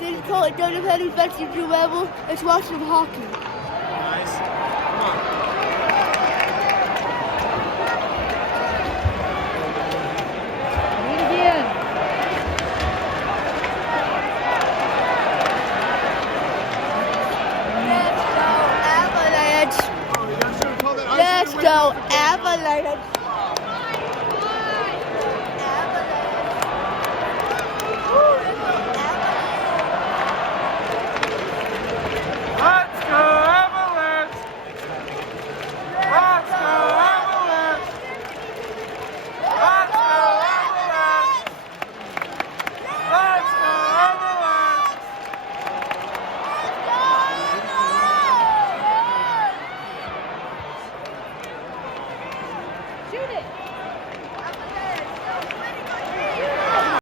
They call it don't have any best to do level. Let's watch some hockey. Nice. Come on. Do it again. Let's go Avalanche. Oh, you guys should have called that ice Let's cream go right off the bat. Avalanche.